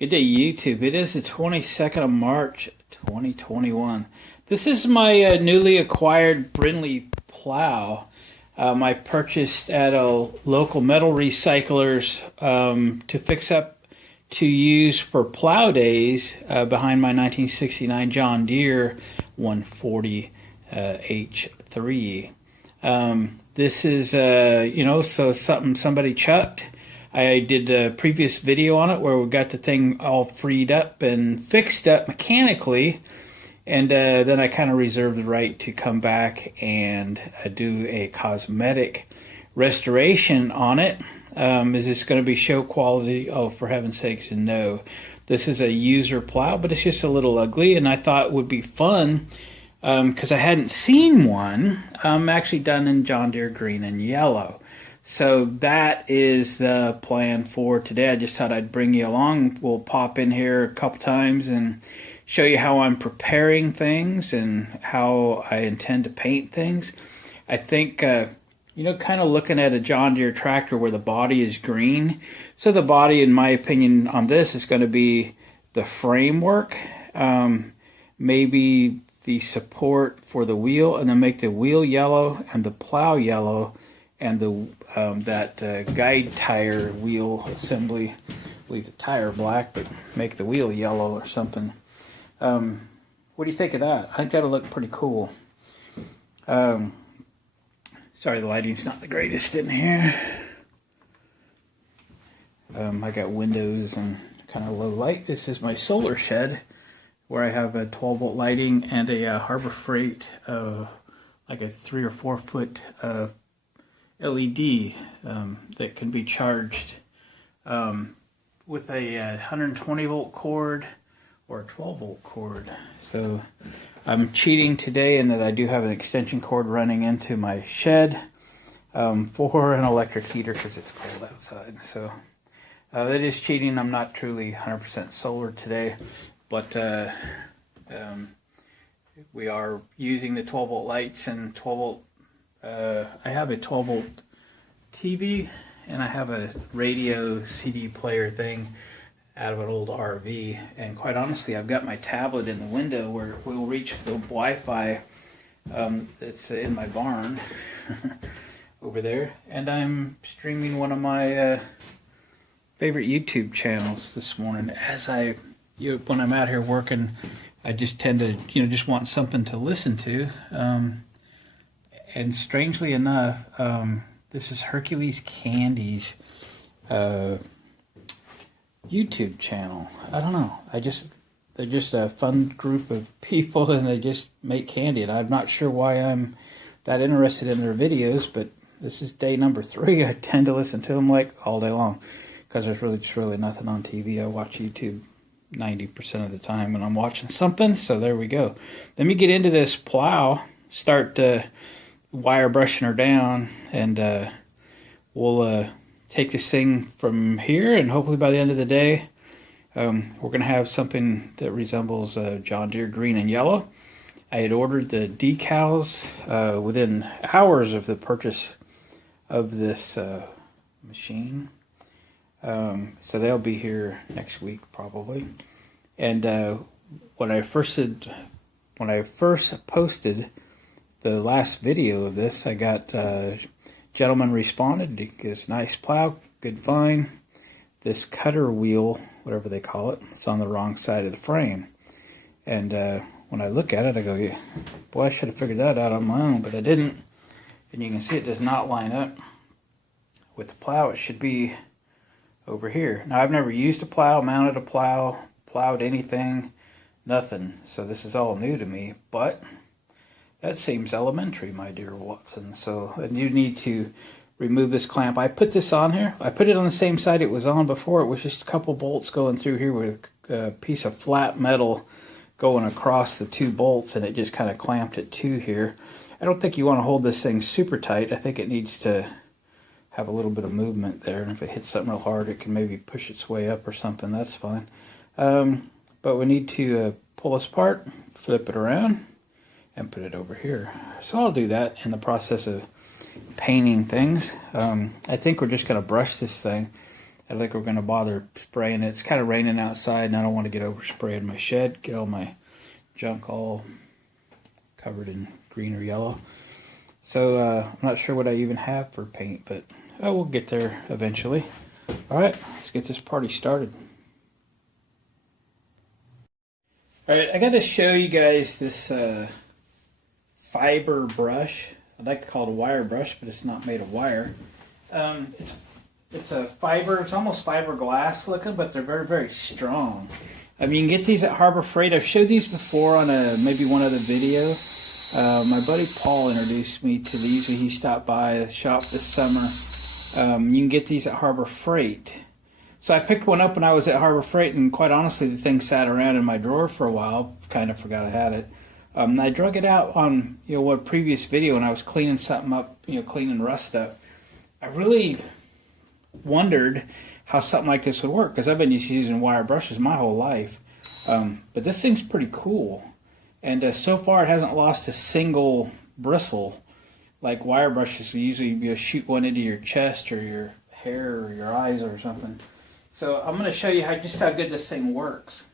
Good day, YouTube. It is the 22nd of March, 2021. This is my newly acquired Brinly plow. I purchased at a local metal recyclers to fix up to use for plow days behind my 1969 John Deere 140 H3. This is, so something somebody chucked. I did a previous video on it where we got the thing all freed up and fixed up mechanically, and then I kind of reserved the right to come back and do a cosmetic restoration on it. Is this going to be show quality? Oh, for heaven's sakes, no. This is a user plow, but it's just a little ugly, and I thought it would be fun because I hadn't seen one actually done in John Deere green and yellow. So that is the plan for today. I just thought I'd bring you along. We'll pop in here a couple times and show you how I'm preparing things and how I intend to paint things. I think, kind of looking at a John Deere tractor where the body is green. So the body, in my opinion, on this is going to be the framework, maybe the support for the wheel, and then make the wheel yellow and the plow yellow, and the guide tire wheel assembly, leave the tire black, but make the wheel yellow or something. What do you think of that? I think that'll look pretty cool. Sorry, the lighting's not the greatest in here. I got windows and kind of low light. This is my solar shed where I have a 12-volt lighting and a Harbor Freight, like a 3 or 4 foot LED that can be charged with a 120 volt cord or a 12 volt cord. So I'm cheating today in that I do have an extension cord running into my shed for an electric heater because it's cold outside. So that is cheating. I'm not truly 100% solar today, but we are using the 12 volt lights and 12 volt. I have a 12 volt TV and I have a radio CD player thing out of an old RV, and quite honestly I've got my tablet in the window where it will reach the Wi-Fi that's in my barn over there, and I'm streaming one of my favorite YouTube channels this morning. As when I'm out here working, I just tend to just want something to listen to. And strangely enough, this is Hercules Candy's YouTube channel. I don't know. They're just a fun group of people, and they just make candy. And I'm not sure why I'm that interested in their videos, but this is day number 3. I tend to listen to them like all day long because there's really nothing on TV. I watch YouTube 90% of the time when I'm watching something. So there we go. Let me get into this plow. Start wire brushing her down, and we'll take this thing from here, and hopefully by the end of the day we're going to have something that resembles John Deere green and yellow. I had ordered the decals within hours of the purchase of this machine, so they'll be here next week probably. And when I first posted the last video of this, I got gentleman responded. He goes, nice plow, good find. This cutter wheel, whatever they call it, it's on the wrong side of the frame. And when I look at it, I go, yeah, boy, I should have figured that out on my own, but I didn't. And you can see it does not line up with the plow. It should be over here. Now, I've never used a plow, mounted a plow, plowed anything, nothing. So this is all new to me, but that seems elementary, my dear Watson. So you need to remove this clamp. I put this on here. I put it on the same side it was on before. It was just a couple bolts going through here with a piece of flat metal going across the 2 bolts, and it just kind of clamped it to here. I don't think you want to hold this thing super tight. I think it needs to have a little bit of movement there, and if it hits something real hard, it can maybe push its way up or something. That's fine. But we need to pull this apart, flip it around, and put it over here. So I'll do that in the process of painting things. I think we're just going to brush this thing. I don't think we're going to bother spraying it. It's kind of raining outside, and I don't want to get oversprayed in my shed, get all my junk all covered in green or yellow. So I'm not sure what I even have for paint, but we'll get there eventually. All right, let's get this party started. All right, I got to show you guys this fiber brush. I'd like to call it a wire brush, but it's not made of wire. It's a fiber, it's almost fiberglass looking, but they're very, very strong. I mean, you can get these at Harbor Freight. I've showed these before on maybe one other video. My buddy Paul introduced me to these when he stopped by the shop this summer. You can get these at Harbor Freight. So I picked one up when I was at Harbor Freight, and quite honestly, the thing sat around in my drawer for a while. Kind of forgot I had it. I drug it out on one previous video when I was cleaning something up, cleaning rust up. I really wondered how something like this would work, because I've been using wire brushes my whole life. But this thing's pretty cool, and so far it hasn't lost a single bristle like wire brushes. Usually shoot one into your chest or your hair or your eyes or something. So I'm going to show you just how good this thing works.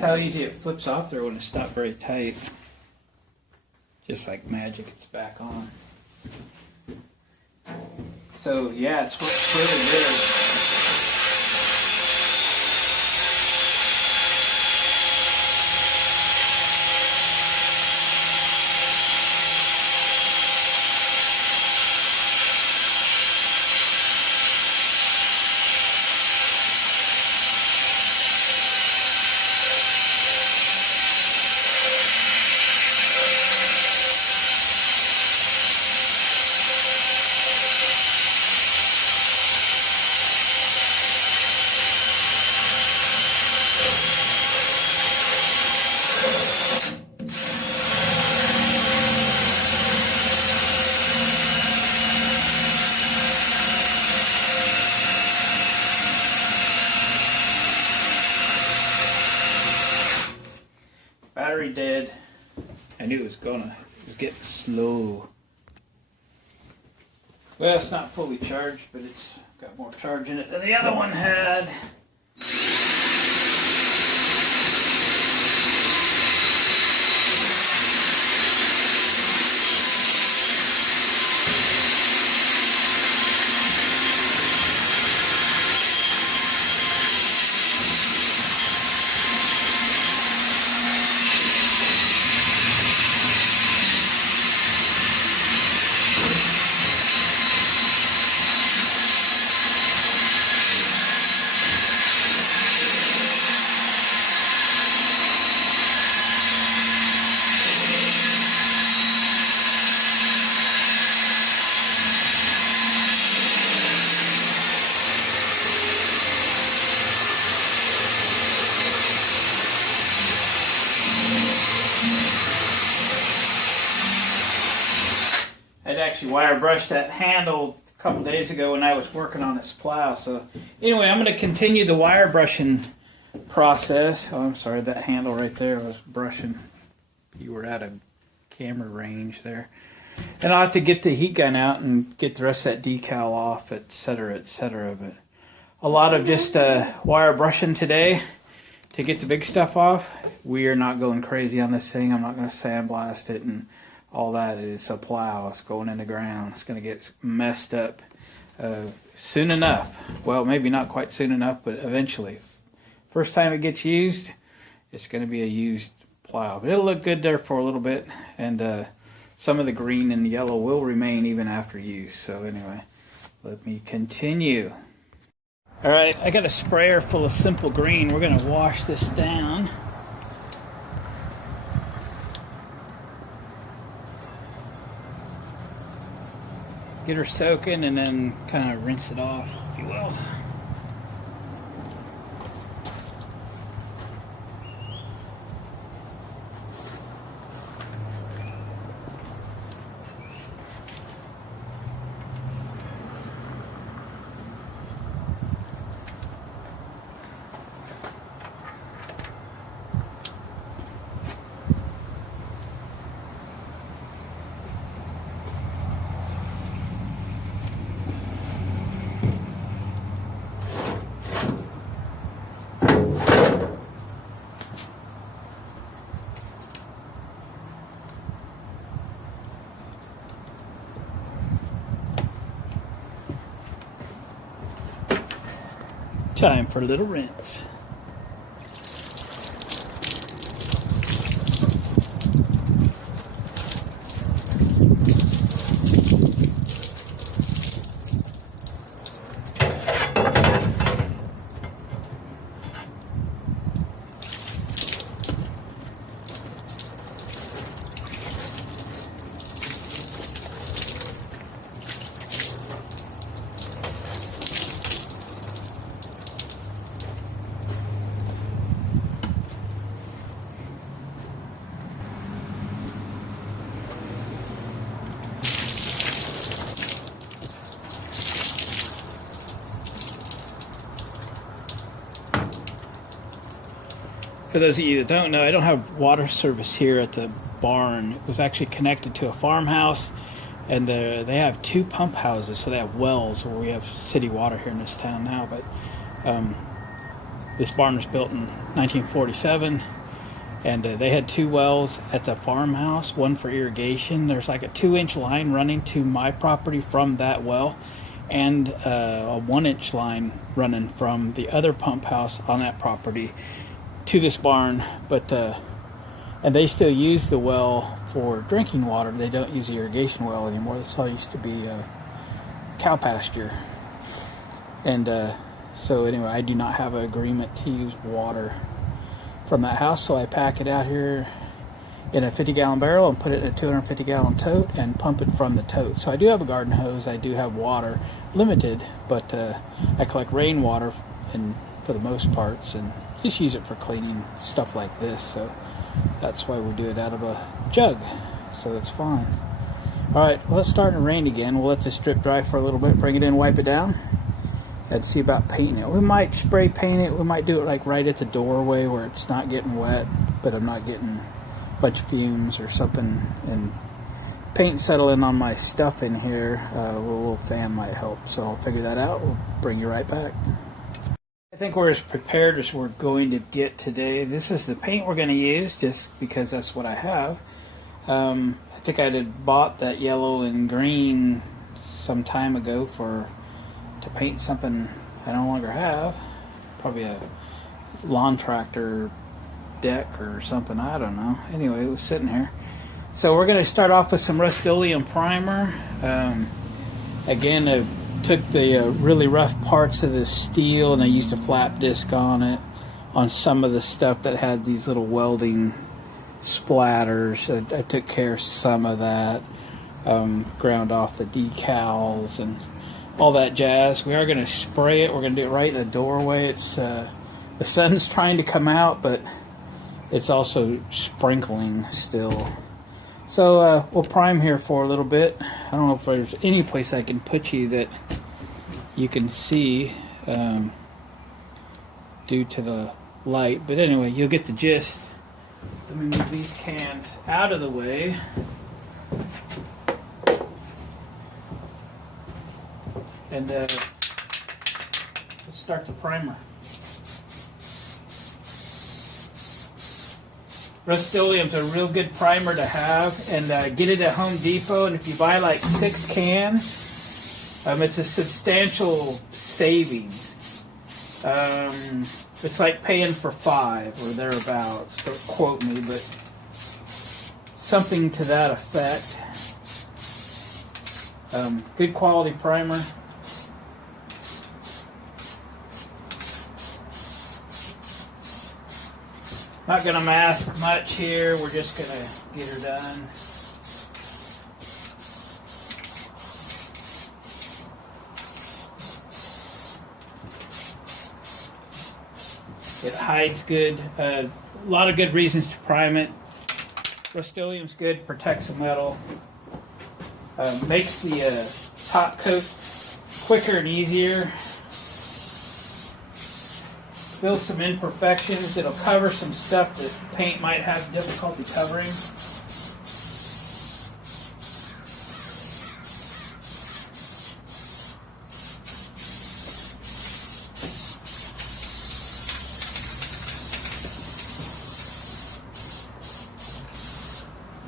How easy it flips off there when it's not very tight. Just like magic, it's back on. So yeah, it's really good. Battery dead. I knew it was getting slow. Well, it's not fully charged, but it's got more charge in it than the other one had. I'd actually wire brushed that handle a couple days ago when I was working on this plow. So anyway, I'm going to continue the wire brushing process. Oh, I'm sorry, that handle right there was brushing. You were out of camera range there. And I'll have to get the heat gun out and get the rest of that decal off, etc., etc. But a lot of just wire brushing today to get the big stuff off. We are not going crazy on this thing. I'm not going to sandblast it and all that. It's a plow. It's going in the ground. It's going to get messed up soon enough. Well, maybe not quite soon enough, but eventually. First time it gets used, it's going to be a used plow. But it'll look good there for a little bit. And some of the green and yellow will remain even after use. So anyway, let me continue. All right, I got a sprayer full of Simple Green. We're gonna wash this down. Get her soaking and then kind of rinse it off, if you will. Time for a little rinse. For those of you that don't know, I don't have water service here at the barn. It was actually connected to a farmhouse, and they have 2 pump houses, so they have wells where we have city water here in this town now. But this barn was built in 1947, and they had 2 wells at the farmhouse, one for irrigation. There's like a 2-inch line running to my property from that well, and a 1-inch line running from the other pump house on that property to this barn. But and they still use the well for drinking water. They don't use the irrigation well anymore. This all used to be cow pasture. And so anyway, I do not have an agreement to use water from that house, so I pack it out here in a 50-gallon barrel and put it in a 250-gallon tote and pump it from the tote. So I do have a garden hose. I do have water, limited, but I collect rainwater and for the most parts, and just use it for cleaning stuff like this. So that's why we do it out of a jug, so that's fine. All right, well, it's starting to rain again. We'll let this drip dry for a little bit, bring it in, wipe it down, and see about painting it. We might spray paint it. We might do it like right at the doorway where it's not getting wet, but I'm not getting a bunch of fumes or something, and paint settling on my stuff in here. A little fan might help, so I'll figure that out. We'll bring you right back. I think we're as prepared as we're going to get today. This is the paint we're going to use, just because that's what I have. I think I had bought that yellow and green some time ago to paint something I no longer have. Probably a lawn tractor deck or something, I don't know. Anyway, it was sitting here. So we're going to start off with some Rust-Oleum primer. Again, I took the really rough parts of the steel and I used a flap disc on it on some of the stuff that had these little welding splatters. I took care of some of that, ground off the decals and all that jazz. We are going to spray it. We're going to do it right in the doorway. It's the sun's trying to come out, but it's also sprinkling still. So we'll prime here for a little bit. I don't know if there's any place I can put you that you can see due to the light. But anyway, you'll get the gist. Let me move these cans out of the way. And let's start the primer. Rust-Oleum's a real good primer to have, and get it at Home Depot. And if you buy like 6 cans, it's a substantial savings. It's like paying for 5 or thereabouts. Don't quote me, but something to that effect. Good quality primer. Not going to mask much here. We're just going to get her done. It hides good. A lot of good reasons to prime it. Rust-Oleum's good. Protects the metal. Makes the top coat quicker and easier. Fills some imperfections. It'll cover some stuff that paint might have difficulty covering.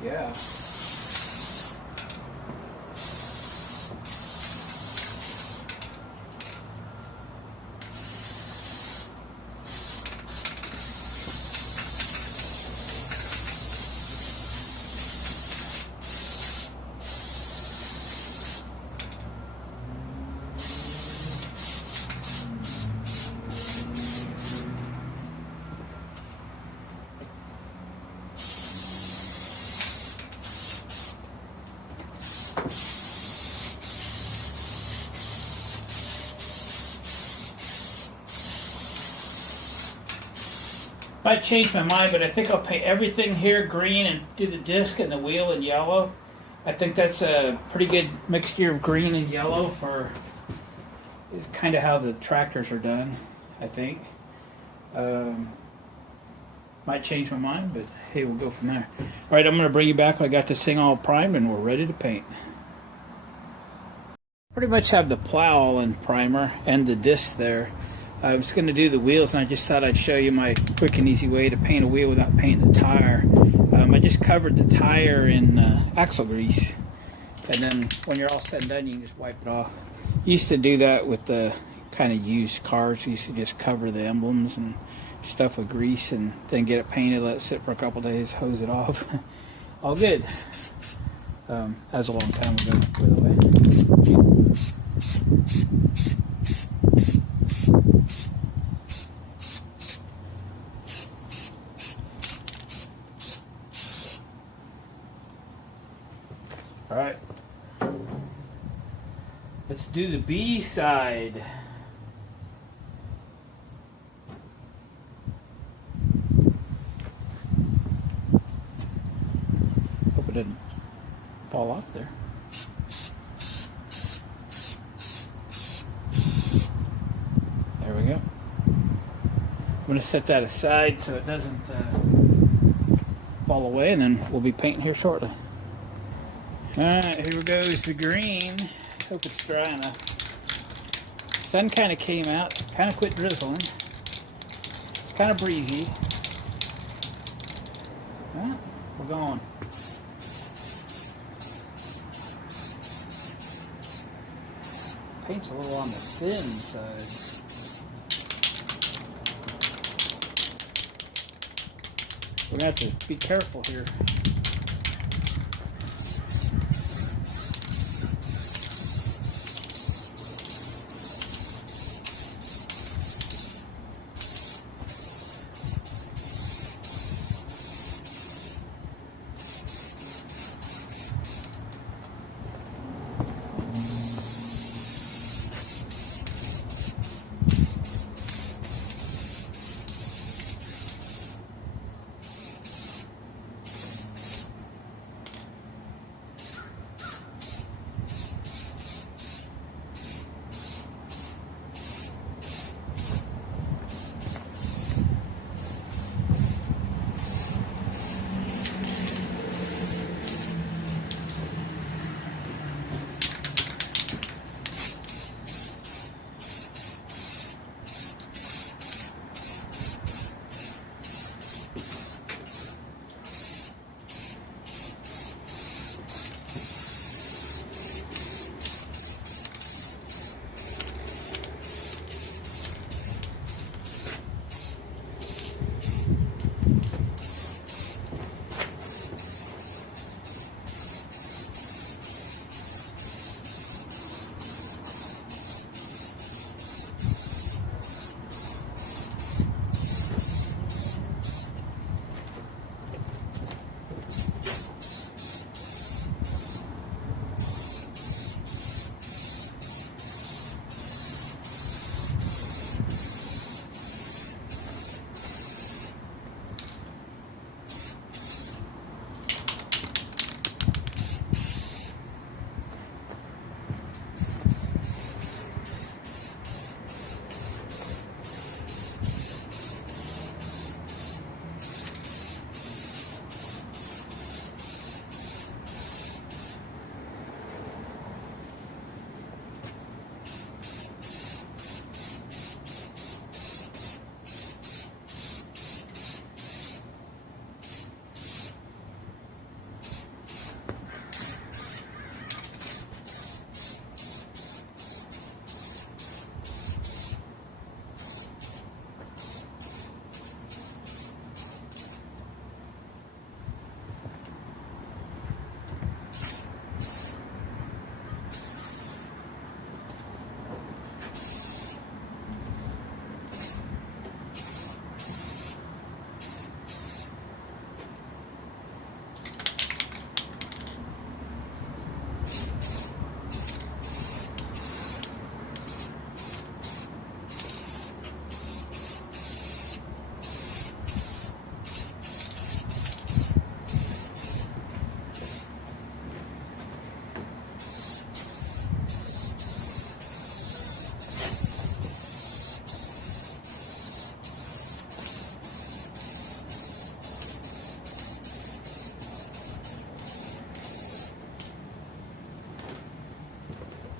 Yeah. Might change my mind, but I think I'll paint everything here green and do the disc and the wheel in yellow. I think that's a pretty good mixture of green and yellow for kind of how the tractors are done, I think. Might change my mind, but hey, we'll go from there. All right, I'm going to bring you back when I got this thing all primed and we're ready to paint. Pretty much have the plow all in primer and the disc there. I was going to do the wheels, and I just thought I'd show you my quick and easy way to paint a wheel without painting the tire. I just covered the tire in axle grease, and then when you're all said and done, you can just wipe it off. Used to do that with the kind of used cars. We used to just cover the emblems and stuff with grease, and then get it painted, let it sit for a couple days, hose it off. All good. That was a long time ago, by the way. All right, let's do the B side. Hope it didn't fall off there. There we go. I'm going to set that aside so it doesn't fall away, and then we'll be painting here shortly. Alright, here goes the green. Hope it's dry enough. Sun kind of came out, kind of quit drizzling. It's kind of breezy. Alright, we're going. Paint's a little on the thin side. We're going to have to be careful here.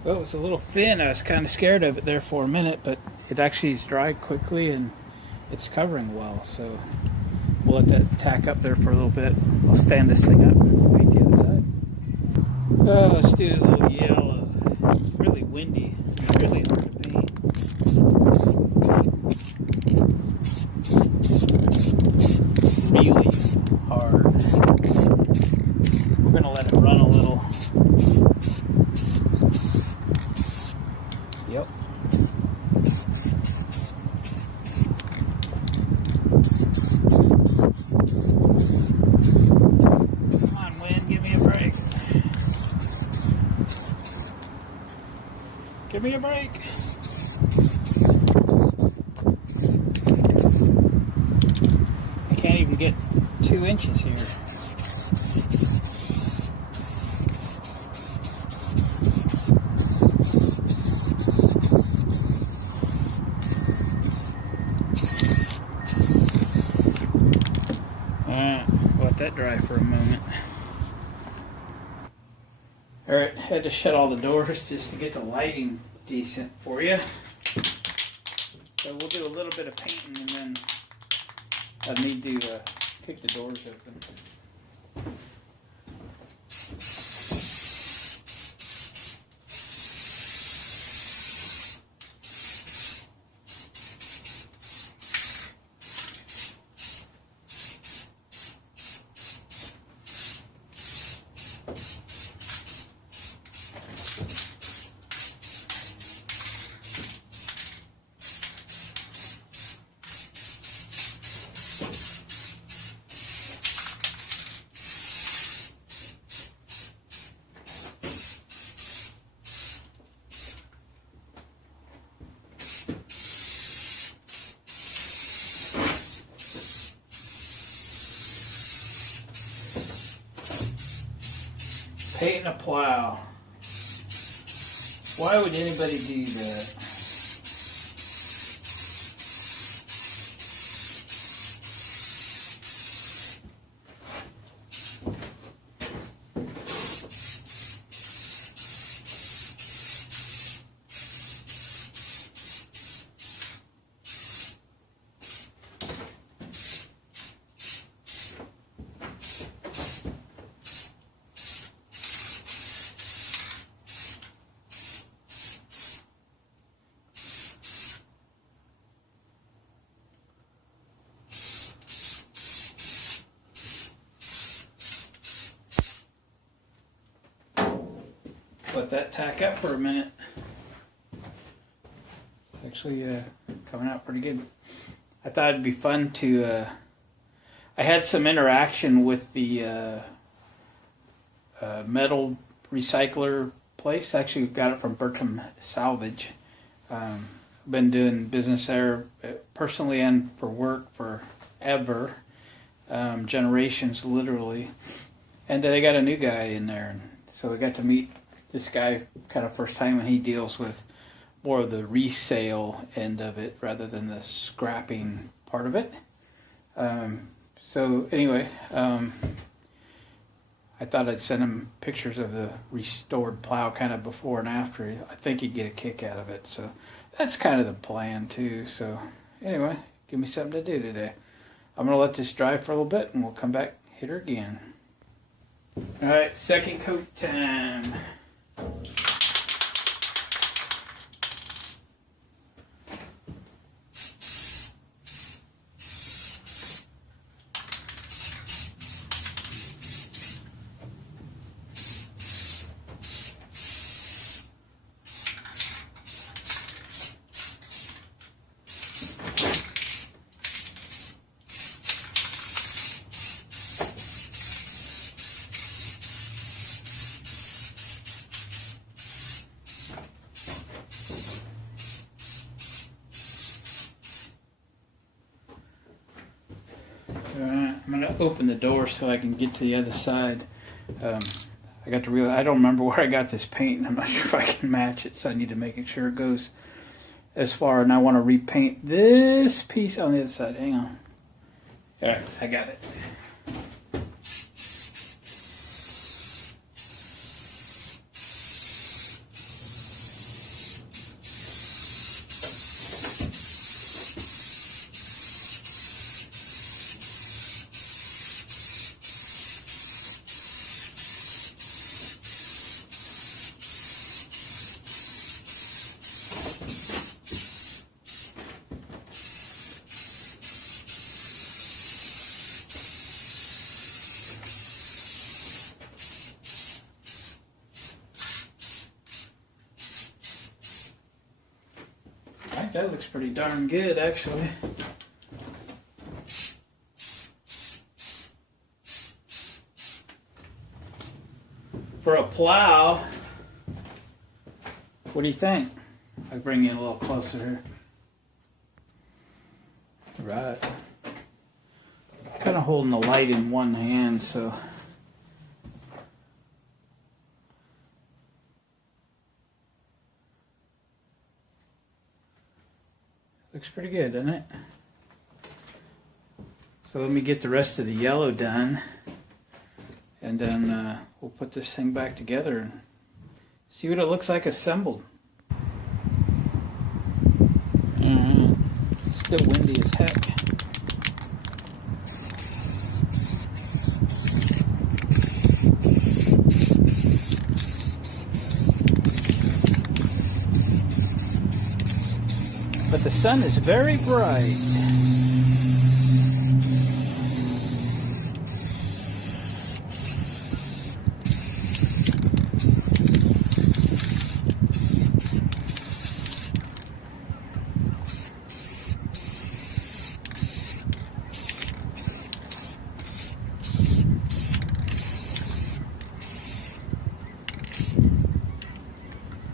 Well, it was a little thin. I was kind of scared of it there for a minute, but it actually is dried quickly and it's covering well. So we'll let that tack up there for a little bit. I'll stand this thing up and paint the other side. Oh, let's do a little yellow. It's really windy. It's really hard to paint. Really hard. We're going to let it run a little. Yep. Come on, wind, give me a break. Give me a break. I can't even get 2 inches here. Let that dry for a moment. Alright, had to shut all the doors just to get the lighting decent for you. So we'll do a little bit of painting and then I need to kick the doors open. Painting a plow. Why would anybody do that? Let that tack up for a minute. It's actually coming out pretty good. I thought it'd be fun to. I had some interaction with the metal recycler place. Actually, we got it from Bertram Salvage. Been doing business there personally and for work forever, generations literally. And they got a new guy in there, and so we got to meet this guy kind of first time, and he deals with more of the resale end of it rather than the scrapping part of it. So anyway, I thought I'd send him pictures of the restored plow kind of before and after. I think he'd get a kick out of it. So that's kind of the plan too. So anyway, give me something to do today. I'm going to let this dry for a little bit and we'll come back, hit her again. All right, second coat time. I'm going to open the door so I can get to the other side. I got to realize I don't remember where I got this paint, and I'm not sure if I can match it, so I need to make sure it goes as far. And I want to repaint this piece on the other side. Hang on. All right, I got it. That looks pretty darn good, actually. For a plow, what do you think? I'll bring you a little closer here. Right. Kind of holding the light in one hand, so. Looks pretty good, doesn't it? So let me get the rest of the yellow done, and then we'll put this thing back together and see what it looks like assembled. It's still windy as heck. But the sun is very bright.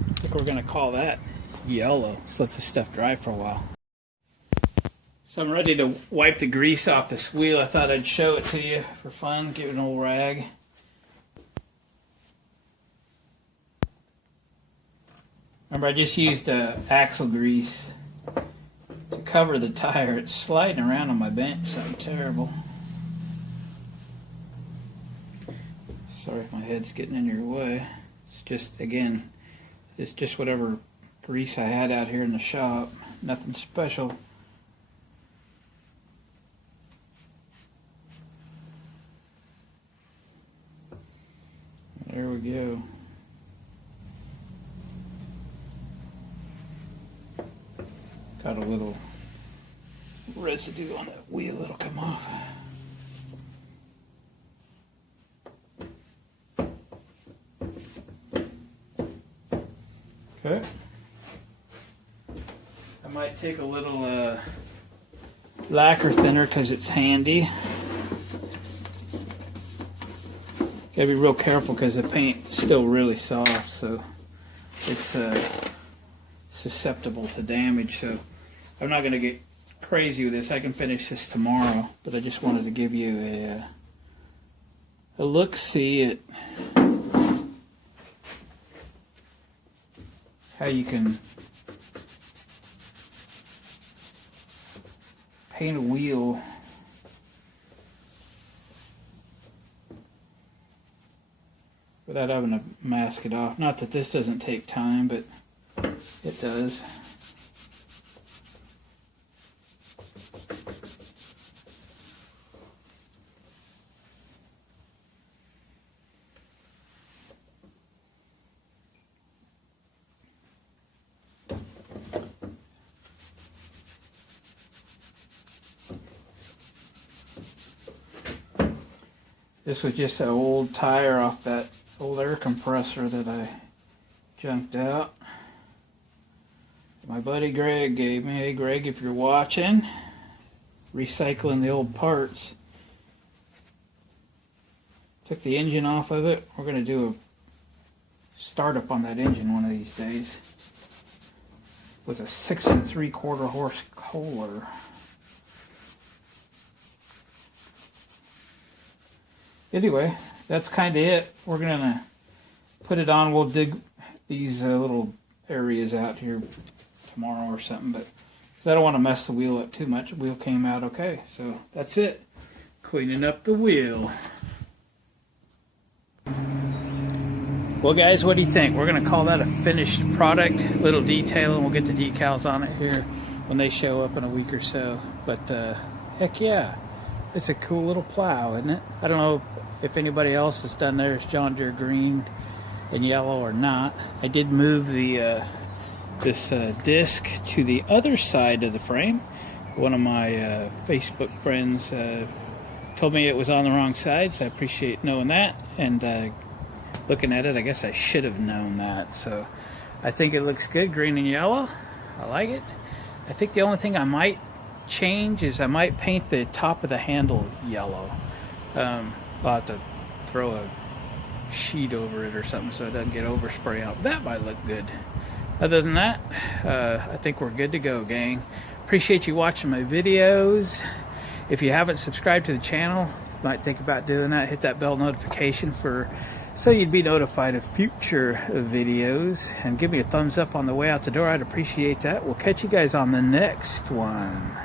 I think we're going to call that yellow, so let this stuff dry for a while. So I'm ready to wipe the grease off this wheel. I thought I'd show it to you for fun, give it an old rag. Remember, I just used axle grease to cover the tire. It's sliding around on my bench, something terrible. Sorry if my head's getting in your way. It's just, again, it's just whatever grease I had out here in the shop. Nothing special. There we go. Got a little residue on that wheel, it'll come off. Okay. I might take a little lacquer thinner because it's handy. Gotta be real careful because the paint's still really soft, so it's susceptible to damage. So I'm not gonna get crazy with this. I can finish this tomorrow, but I just wanted to give you a look-see at how you can paint a wheel without having to mask it off. Not that this doesn't take time, but it does. This was just an old tire off that old air compressor that I junked out. My buddy Greg gave me. Hey Greg, if you're watching, recycling the old parts. Took the engine off of it. We're going to do a startup on that engine one of these days with a 6 3/4 horse Kohler. Anyway, that's kind of it. We're going to put it on. We'll dig these little areas out here tomorrow or something, but because I don't want to mess the wheel up too much. The wheel came out okay, so that's it. Cleaning up the wheel. Well, guys, what do you think? We're going to call that a finished product. Little detail, and we'll get the decals on it here when they show up in a week or so. But heck yeah, it's a cool little plow, isn't it? I don't know if anybody else has done theirs John Deere green and yellow or not. I did move the this disc to the other side of the frame. One of my Facebook friends told me it was on the wrong side, so I appreciate knowing that. And looking at it, I guess I should have known that. So I think it looks good, green and yellow. I like it. I think the only thing I might change is I might paint the top of the handle yellow. I'll have to throw a sheet over it or something so it doesn't get overspray out. That might look good. Other than that, I think we're good to go, gang. Appreciate you watching my videos. If you haven't subscribed to the channel, you might think about doing that. Hit that bell notification so you'd be notified of future videos, and give me a thumbs up on the way out the door. I'd appreciate that. We'll catch you guys on the next one.